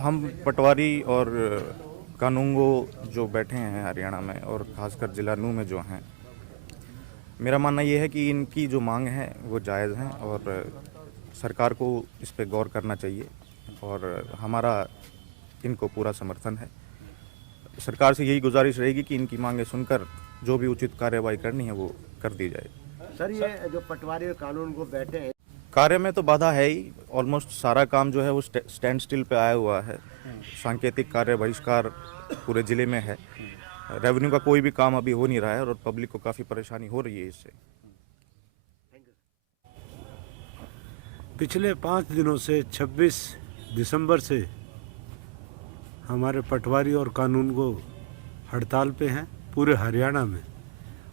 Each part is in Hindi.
हम पटवारी और कानूनगो जो बैठे हैं हरियाणा में और ख़ासकर ज़िला नूंह में जो हैं, मेरा मानना ये है कि इनकी जो मांग है वो जायज़ हैं और सरकार को इस पे गौर करना चाहिए और हमारा इनको पूरा समर्थन है। सरकार से यही गुजारिश रहेगी कि इनकी मांगें सुनकर जो भी उचित कार्यवाही करनी है वो कर दी जाए। सर, ये जो पटवारी और कानूनगो बैठे हैं, कार्य में तो बाधा है ही। ऑलमोस्ट सारा काम जो है वो स्टैंड स्टिल पे आया हुआ है। सांकेतिक कार्य बहिष्कार पूरे ज़िले में है। रेवेन्यू का कोई भी काम अभी हो नहीं रहा है और पब्लिक को काफ़ी परेशानी हो रही है इससे। पिछले 5 दिनों से 26 दिसंबर से हमारे पटवारी और कानूनगो हड़ताल पे हैं पूरे हरियाणा में।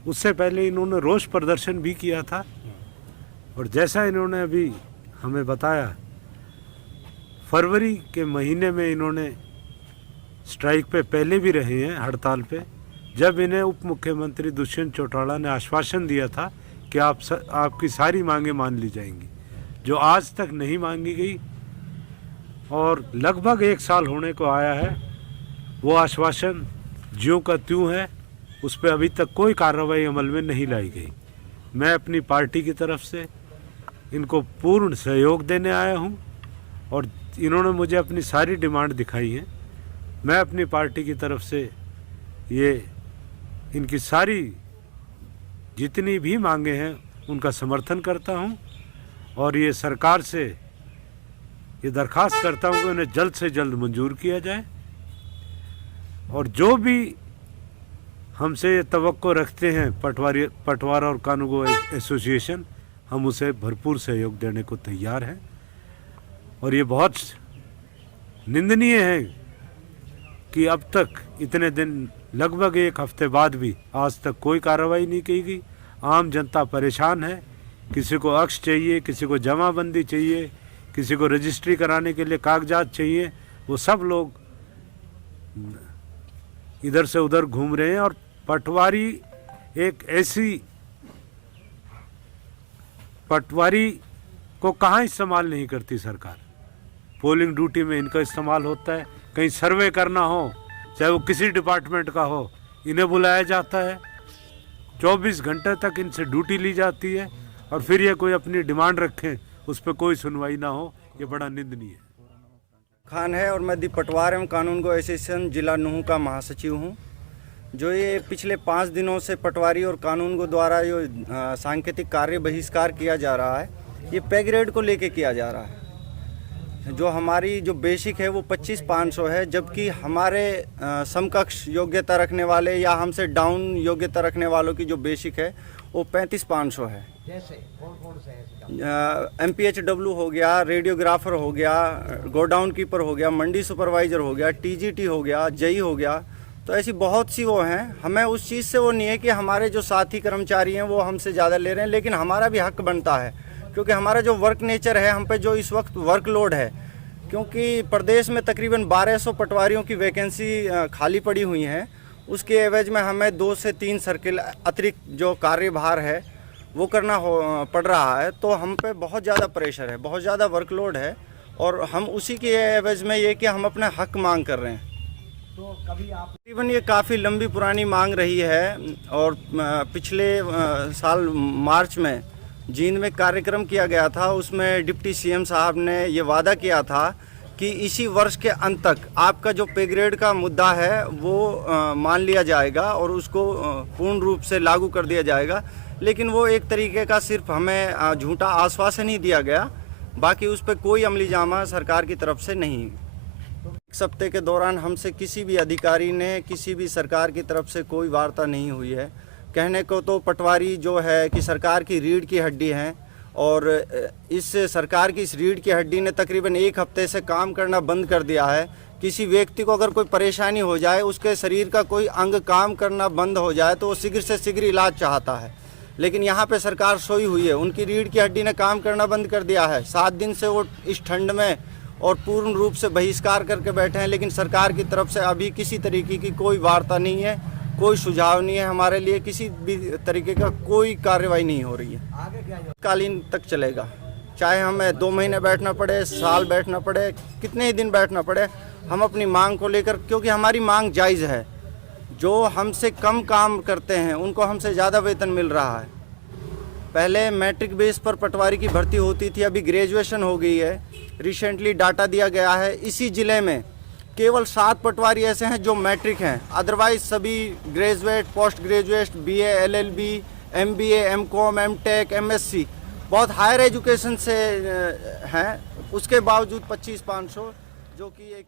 उससे पहले इन्होंने रोष प्रदर्शन भी किया था और जैसा इन्होंने अभी हमें बताया, फरवरी के महीने में इन्होंने स्ट्राइक पे पहले भी रहे हैं, हड़ताल पे, जब इन्हें उप मुख्यमंत्री दुष्यंत चौटाला ने आश्वासन दिया था कि आपकी सारी मांगें मान ली जाएंगी, जो आज तक नहीं मांगी गई और लगभग 1 साल होने को आया है। वो आश्वासन ज्यों का त्यों है, उस पर अभी तक कोई कार्रवाई अमल में नहीं लाई गई। मैं अपनी पार्टी की तरफ से इनको पूर्ण सहयोग देने आया हूं और इन्होंने मुझे अपनी सारी डिमांड दिखाई है। मैं अपनी पार्टी की तरफ से ये इनकी सारी जितनी भी मांगे हैं उनका समर्थन करता हूं और ये सरकार से ये दरख्वास्त करता हूं कि उन्हें जल्द से जल्द मंजूर किया जाए और जो भी हमसे ये तवक्को रखते हैं पटवारा और कानूनगो एसोसिएशन, हम उसे भरपूर सहयोग देने को तैयार हैं। और ये बहुत निंदनीय है कि अब तक इतने दिन, लगभग 1 हफ्ते बाद भी आज तक कोई कार्रवाई नहीं की गई। आम जनता परेशान है, किसी को अक्ष चाहिए, किसी को जमाबंदी चाहिए, किसी को रजिस्ट्री कराने के लिए कागजात चाहिए। वो सब लोग इधर से उधर घूम रहे हैं और पटवारी को कहाँ इस्तेमाल नहीं करती सरकार। पोलिंग ड्यूटी में इनका इस्तेमाल होता है, कहीं सर्वे करना हो, चाहे वो किसी डिपार्टमेंट का हो, इन्हें बुलाया जाता है। 24 घंटे तक इनसे ड्यूटी ली जाती है और फिर ये कोई अपनी डिमांड रखें, उस पर कोई सुनवाई ना हो, ये बड़ा निंदनीय है। खान है और मैं दी पटवार एवं कानूनगो एसोसिएशन जिला नूंह का महासचिव हूँ। जो ये पिछले 5 दिनों से पटवारी और कानूनगो द्वारा जो सांकेतिक कार्य बहिष्कार किया जा रहा है, ये पे ग्रेड को लेके किया जा रहा है। जो हमारी जो बेसिक है वो 25,500 है, जबकि हमारे समकक्ष योग्यता रखने वाले या हमसे डाउन योग्यता रखने वालों की जो बेसिक है वो 35,500 है। जैसे कौन से MPHW हो गया, रेडियोग्राफर हो गया, गोडाउन कीपर हो गया, मंडी सुपरवाइज़र हो गया, TGT हो गया, जई हो गया। तो ऐसी बहुत सी वो हैं। हमें उस चीज़ से वो नहीं है कि हमारे जो साथी कर्मचारी हैं वो हमसे ज़्यादा ले रहे हैं, लेकिन हमारा भी हक बनता है क्योंकि हमारा जो वर्क नेचर है, हम पे जो इस वक्त वर्कलोड है, क्योंकि प्रदेश में तकरीबन 1200 पटवारियों की वैकेंसी खाली पड़ी हुई हैं। उसके एवज में हमें 2 से 3 सर्किल अतिरिक्त जो कार्यभार है वो करना पड़ रहा है। तो हम पे बहुत ज़्यादा प्रेशर है, बहुत ज़्यादा वर्कलोड है और हम उसी के एवज में ये कि हम अपना हक मांग कर रहे हैं। तो कभी आप तकरीबन ये काफ़ी लंबी पुरानी मांग रही है और पिछले साल मार्च में जींद में कार्यक्रम किया गया था। उसमें डिप्टी CM साहब ने ये वादा किया था कि इसी वर्ष के अंत तक आपका जो पे ग्रेड का मुद्दा है वो मान लिया जाएगा और उसको पूर्ण रूप से लागू कर दिया जाएगा। लेकिन वो एक तरीके का सिर्फ हमें झूठा आश्वासन ही दिया गया, बाकी उस पर कोई अमली जामा सरकार की तरफ से नहीं। 1 हफ्ते के दौरान हमसे किसी भी अधिकारी ने, किसी भी सरकार की तरफ से कोई वार्ता नहीं हुई है। कहने को तो पटवारी जो है कि सरकार की रीढ़ की हड्डी हैं और इस सरकार की इस रीढ़ की हड्डी ने तकरीबन 1 हफ्ते से काम करना बंद कर दिया है। किसी व्यक्ति को अगर कोई परेशानी हो जाए, उसके शरीर का कोई अंग काम करना बंद हो जाए तो वो शीघ्र से शीघ्र इलाज चाहता है, लेकिन यहाँ पे सरकार सोई हुई है। उनकी रीढ़ की हड्डी ने काम करना बंद कर दिया है। 7 दिन से वो इस ठंड में और पूर्ण रूप से बहिष्कार करके बैठे हैं, लेकिन सरकार की तरफ से अभी किसी तरीके की कोई वार्ता नहीं है, कोई सुझाव नहीं है हमारे लिए, किसी भी तरीके का कोई कार्रवाई नहीं हो रही है। आगे क्या कालीन तक चलेगा। चाहे हमें 2 महीने बैठना पड़े, साल बैठना पड़े, कितने ही दिन बैठना पड़े, हम अपनी मांग को लेकर, क्योंकि हमारी मांग जायज़ है। जो हमसे कम काम करते हैं उनको हमसे ज़्यादा वेतन मिल रहा है। पहले मैट्रिक बेस पर पटवारी की भर्ती होती थी, अभी ग्रेजुएशन हो गई है। रिसेंटली डाटा दिया गया है, इसी ज़िले में केवल 7 पटवारी ऐसे हैं जो मैट्रिक हैं, अदरवाइज सभी graduate, post graduate, BA, LLB, MBA, MCOM, MTech, MSc बहुत हायर एजुकेशन से हैं। उसके बावजूद 25-500 जो कि एक